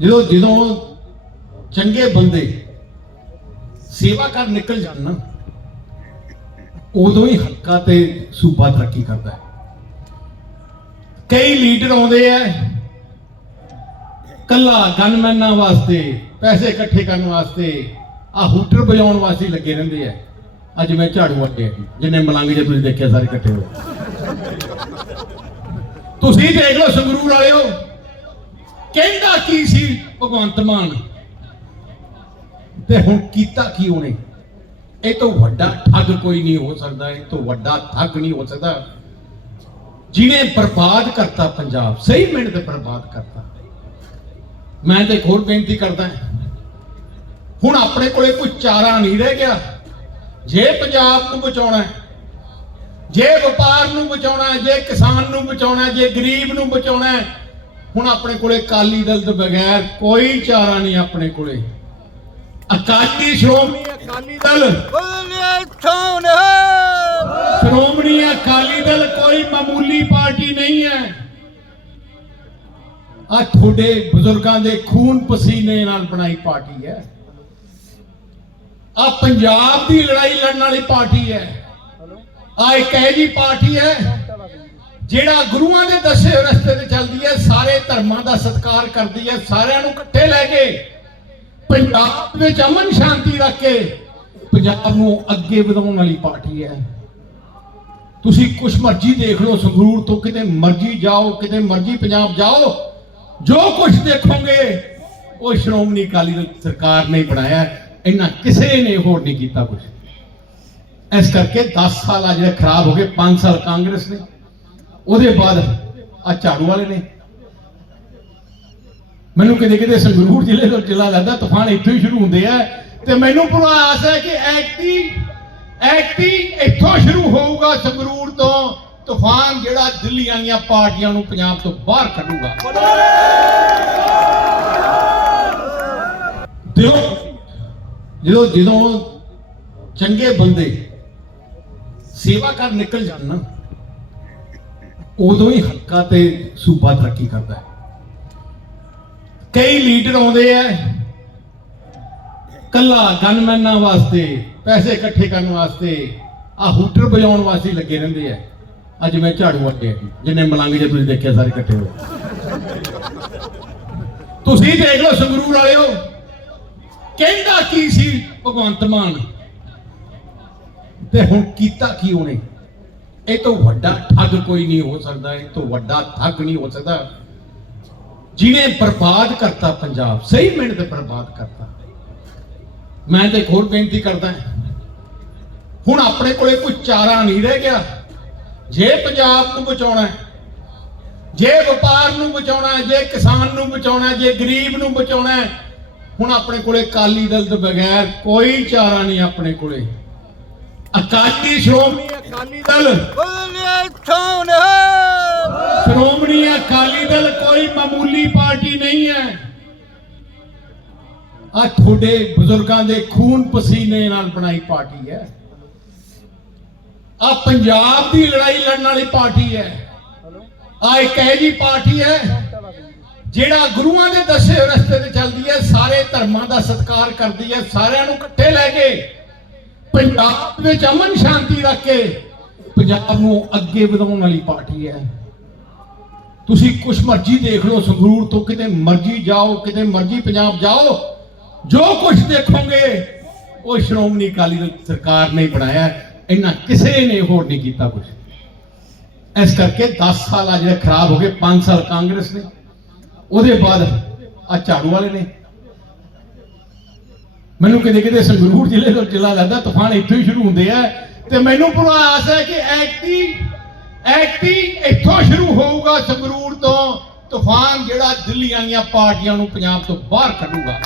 ਜਦੋਂ ਜਦੋਂ ਚੰਗੇ ਬੰਦੇ ਸੇਵਾ ਕਰ ਨਿਕਲ ਜਾਣ ਨਾ, ਉਦੋਂ ਹੀ ਹੱਕਾ ਤੇ ਸੂਬਾ ਤਰੱਕੀ ਕਰਦਾ ਹੈ। ਕਈ ਲੀਡਰ ਆਉਂਦੇ ਆ, ਕੱਲਾ ਗਨਮੈਨਾਂ ਵਾਸਤੇ, ਪੈਸੇ ਇਕੱਠੇ ਕਰਨ ਵਾਸਤੇ, ਆ ਹੂਟਰ ਵਜਾਉਣ ਵਾਸਤੇ ਲੱਗੇ ਰਹਿੰਦੇ ਆ। ਅੱਜ ਮੈਂ ਝਾੜੂ ਵਾਲੇ ਜਿੰਨੇ ਮਲੰਗ ਜੇ ਤੁਸੀਂ ਦੇਖਿਆ ਸਾਰੇ ਇਕੱਠੇ ਹੋ। ਤੁਸੀਂ ਦੇਖ ਲਓ ਸੰਗਰੂਰ ਵਾਲਿਓ ਕਹਿੰਦਾ ਕੀ ਸੀ? ਭਗਵੰਤ ਮਾਨ। ਤੇ ਹੁਣ ਕੀਤਾ ਕੀ ਉਹਨੇ? ਇਹ ਤੋਂ ਵੱਡਾ ਠੱਗ ਕੋਈ ਨਹੀਂ ਹੋ ਸਕਦਾ, ਇਹ ਤੋਂ ਵੱਡਾ ਠੱਗ ਨਹੀਂ ਹੋ ਸਕਦਾ। ਜਿਹਨੇ ਬਰਬਾਦ ਕਰਤਾ ਪੰਜਾਬ, ਸਹੀ ਮਿੰਟ ਤੇ ਬਰਬਾਦ ਕਰਤਾ। ਮੈਂ ਤੇ ਇੱਕ ਹੋਰ ਬੇਨਤੀ ਕਰਦਾ ਹੁਣ ਆਪਣੇ ਕੋਲੇ ਕੋਈ ਚਾਰਾ ਨਹੀਂ ਰਹਿ ਗਿਆ। ਜੇ ਪੰਜਾਬ ਨੂੰ ਬਚਾਉਣਾ ਹੈ, ਜੇ ਵਪਾਰ ਨੂੰ ਬਚਾਉਣਾ ਹੈ, ਜੇ ਕਿਸਾਨ ਨੂੰ ਬਚਾਉਣਾ ਹੈ, ਜੇ ਗਰੀਬ ਨੂੰ ਬਚਾਉਣਾ ਹੈ ਹੁਣ ਆਪਣੇ ਕੋਲੇ ਕਾਲੀ ਦਲ ਤੋਂ ਬਗੈਰ ਕੋਈ ਚਾਰਾ ਨਹੀਂ ਆਪਣੇ ਕੋਲੇ। ਅਕਾਲੀ ਸ਼੍ਰੋਮਣੀ ਅਕਾਲੀ ਦਲ। ਬੋਲੇ ਥੋਨ ਸ਼੍ਰੋਮਣੀ ਅਕਾਲੀ ਦਲ ਕੋਈ ਮਾਮੂਲੀ ਪਾਰਟੀ ਨਹੀਂ ਹੈ। ਆ ਤੁਹਾਡੇ ਬਜ਼ੁਰਗਾਂ ਦੇ ਖੂਨ ਪਸੀਨੇ ਨਾਲ ਬਣਾਈ ਪਾਰਟੀ ਹੈ। ਆ ਪੰਜਾਬ ਦੀ ਲੜਾਈ ਲੜਨ ਵਾਲੀ ਪਾਰਟੀ ਹੈ। ਆ ਇੱਕ ਇਹੋ ਜਿਹੀ ਪਾਰਟੀ ਹੈ ਜਿਹੜਾ ਗੁਰੂਆਂ ਦੇ ਦੱਸੇ ਰਸਤੇ ਤੇ ਚੱਲਦੀ ਹੈ, ਸਾਰੇ ਧਰਮਾਂ ਦਾ ਸਤਿਕਾਰ ਕਰਦੀ ਹੈ, ਸਾਰਿਆਂ ਨੂੰ ਇਕੱਠੇ ਲੈ ਕੇ ਪੰਜਾਬ ਵਿੱਚ ਅਮਨ ਸ਼ਾਂਤੀ ਰੱਖ ਕੇ ਪੰਜਾਬ ਨੂੰ ਅੱਗੇ ਵਧਾਉਣ ਵਾਲੀ ਪਾਰਟੀ ਹੈ। ਤੁਸੀਂ ਕੁਛ ਮਰਜ਼ੀ ਦੇਖ ਲਓ, ਸੰਗਰੂਰ ਤੋਂ ਕਿਤੇ ਮਰਜ਼ੀ ਜਾਓ, ਕਿਤੇ ਮਰਜ਼ੀ ਪੰਜਾਬ ਜਾਓ, ਜੋ ਕੁਝ ਦੇਖੋਗੇ, ਉਹ ਸ਼੍ਰੋਮਣੀ ਅਕਾਲੀ ਦਲ ਸਰਕਾਰ ਨੇ ਬਣਾਇਆ ਇਹਨਾਂ ਕਿਸੇ ਨੇ ਹੋਰ ਨਹੀਂ ਕੀਤਾ ਕੁਝ ਇਸ ਕਰਕੇ 10 ਸਾਲ ਆ ਜਿਹੜੇ ਖਰਾਬ ਹੋ ਗਏ 5 ਸਾਲ ਕਾਂਗਰਸ ਨੇ। ਉਹਦੇ ਬਾਅਦ ਆ ਝਾੜੂ ਵਾਲੇ ਨੇ। ਮੈਨੂੰ ਕਿਤੇ ਕਿਤੇ ਸੰਗਰੂਰ ਜ਼ਿਲ੍ਹੇ ਤੋਂ ਜ਼ਿਲ੍ਹਾ ਲੱਗਦਾ, ਤੂਫਾਨ ਇੱਥੋਂ ਹੀ ਸ਼ੁਰੂ ਹੁੰਦੇ ਆ। ਤੇ ਮੈਨੂੰ ਪੂਰਾ ਆਸ ਹੈ ਕਿ ਐਕਟੀ ਐਕਟੀ ਇੱਥੋਂ ਸ਼ੁਰੂ ਹੋਊਗਾ ਸੰਗਰੂਰ ਤੋਂ ਤੂਫਾਨ ਜਿਹੜਾ ਦਿੱਲੀ ਵਾਲੀਆਂ ਪਾਰਟੀਆਂ ਨੂੰ ਪੰਜਾਬ ਤੋਂ ਬਾਹਰ ਕੱਢੂਗਾ। ਦਿਲੋਂ ਜਦੋਂ ਜਦੋਂ ਚੰਗੇ ਬੰਦੇ ਸੇਵਾ ਕਰ ਨਿਕਲ ਜਾਣ ਨਾ ਉਦੋਂ ਹੀ ਹੱਕਾ ਤੇ ਸੂਬਾ ਤਰੱਕੀ ਕਰਦਾ ਹੈ। ਕਈ ਲੀਡਰ ਆਉਂਦੇ ਆ ਕੱਲਾ ਗਨਮੈਨਾਂ ਵਾਸਤੇ, ਪੈਸੇ ਇਕੱਠੇ ਕਰਨ ਵਾਸਤੇ ਆ ਹੂਟਰ ਵਜਾਉਣ ਵਾਸਤੇ ਲੱਗੇ ਰਹਿੰਦੇ ਆ। ਅੱਜ ਮੈਂ ਝਾੜੂ ਵਾਲੇ ਜਿੰਨੇ ਮਲੰਗ ਜੇ ਤੁਸੀਂ ਦੇਖਿਆ ਸਾਰੇ ਇਕੱਠੇ ਹੋ ਤੁਸੀਂ ਦੇਖ ਲਓ ਸੰਗਰੂਰ ਵਾਲਿਓ, ਕਹਿੰਦਾ ਕੀ ਸੀ ਭਗਵੰਤ ਮਾਨ? ਤੇ ਹੁਣ ਕੀਤਾ ਕੀ ਉਹਨੇ? ਇਹ ਤੋਂ ਵੱਡਾ ਠੱਗ ਕੋਈ ਨਹੀਂ ਹੋ ਸਕਦਾ, ਇਹ ਤੋਂ ਵੱਡਾ ਠੱਗ ਨਹੀਂ ਹੋ ਸਕਦਾ। ਜਿਹਨੇ ਬਰਬਾਦ ਕਰਤਾ ਪੰਜਾਬ, ਸਹੀ ਮਿੰਟ ਤੇ ਬਰਬਾਦ ਕਰਤਾ। ਮੈਂ ਤੇ ਇੱਕ ਹੋਰ ਬੇਨਤੀ ਕਰਦਾ ਹੁਣ ਆਪਣੇ ਕੋਲੇ ਕੋਈ ਚਾਰਾ ਨਹੀਂ ਰਹਿ ਗਿਆ। ਜੇ ਪੰਜਾਬ ਨੂੰ ਬਚਾਉਣਾ ਜੇ ਵਪਾਰ ਨੂੰ ਬਚਾਉਣਾ ਜੇ ਕਿਸਾਨ ਨੂੰ ਬਚਾਉਣਾ ਜੇ ਗਰੀਬ ਨੂੰ ਬਚਾਉਣਾ ਹੁਣ ਆਪਣੇ ਕੋਲੇ ਕਾਲੀ ਦਲ ਤੋਂ ਬਗੈਰ ਕੋਈ ਚਾਰਾ ਨਹੀਂ ਆਪਣੇ ਕੋਲੇ। ਅਕਾਲੀ ਸ਼੍ਰੋਮਣੀ ਅਕਾਲੀ ਦਲ। ਬੋਲੇ ਥੋਨ ਸ਼੍ਰੋਮਣੀ ਅਕਾਲੀ ਦਲ ਕੋਈ ਮਾਮੂਲੀ ਪਾਰਟੀ ਨਹੀਂ ਹੈ। ਆ ਤੁਹਾਡੇ ਬਜ਼ੁਰਗਾਂ ਦੇ ਖੂਨ ਪਸੀਨੇ ਨਾਲ ਬਣਾਈ ਪਾਰਟੀ ਹੈ। ਆ ਪੰਜਾਬ ਦੀ ਲੜਾਈ ਲੜਨ ਵਾਲੀ ਪਾਰਟੀ ਹੈ। ਆ ਇੱਕ ਇਹੋ ਜਿਹੀ ਪਾਰਟੀ ਹੈ ਜਿਹੜਾ ਗੁਰੂਆਂ ਦੇ ਦੱਸੇ ਰਸਤੇ ਤੇ ਚੱਲਦੀ ਹੈ ਸਾਰੇ ਧਰਮਾਂ ਦਾ ਸਤਿਕਾਰ ਕਰਦੀ ਹੈ ਸਾਰਿਆਂ ਨੂੰ ਇਕੱਠੇ ਲੈ ਕੇ ਪੰਜਾਬ ਵਿੱਚ ਅਮਨ ਸ਼ਾਂਤੀ ਰੱਖ ਕੇ ਪੰਜਾਬ ਨੂੰ ਅੱਗੇ ਵਧਾਉਣ ਵਾਲੀ ਪਾਰਟੀ ਹੈ। ਤੁਸੀਂ ਕੁਛ ਮਰਜ਼ੀ ਦੇਖ ਲਓ, ਸੰਗਰੂਰ ਤੋਂ ਕਿਤੇ ਮਰਜ਼ੀ ਜਾਓ, ਕਿਤੇ ਮਰਜ਼ੀ ਪੰਜਾਬ ਜਾਓ, ਜੋ ਕੁਝ ਦੇਖੋਗੇ, ਉਹ ਸ਼੍ਰੋਮਣੀ ਅਕਾਲੀ ਦਲ ਸਰਕਾਰ ਨੇ ਬਣਾਇਆ ਇਹਨਾਂ ਕਿਸੇ ਨੇ ਹੋਰ ਨਹੀਂ ਕੀਤਾ ਕੁਝ ਇਸ ਕਰਕੇ 10 ਸਾਲ ਆ ਜਿਹੜੇ ਖਰਾਬ ਹੋ ਗਏ 5 ਸਾਲ ਕਾਂਗਰਸ ਨੇ, ਉਹਦੇ ਬਾਅਦ ਆ ਝਾੜੂ ਵਾਲੇ ਨੇ। ਮੈਨੂੰ ਕਿਤੇ ਕਿਤੇ ਸੰਗਰੂਰ ਜ਼ਿਲ੍ਹੇ ਤੋਂ ਜ਼ਿਲ੍ਹਾ ਲੱਗਦਾ, ਤੂਫਾਨ ਇੱਥੋਂ ਹੀ ਸ਼ੁਰੂ ਹੁੰਦੇ ਆ। ਤੇ ਮੈਨੂੰ ਪੂਰਾ ਆਸ ਹੈ ਕਿ ਐਕਟੀ ਐਕਟੀ ਇੱਥੋਂ ਸ਼ੁਰੂ ਹੋਊਗਾ ਸੰਗਰੂਰ ਤੋਂ ਤੂਫਾਨ ਜਿਹੜਾ ਦਿੱਲੀ ਵਾਲੀਆਂ ਪਾਰਟੀਆਂ ਨੂੰ ਪੰਜਾਬ ਤੋਂ ਬਾਹਰ ਕੱਢੂਗਾ।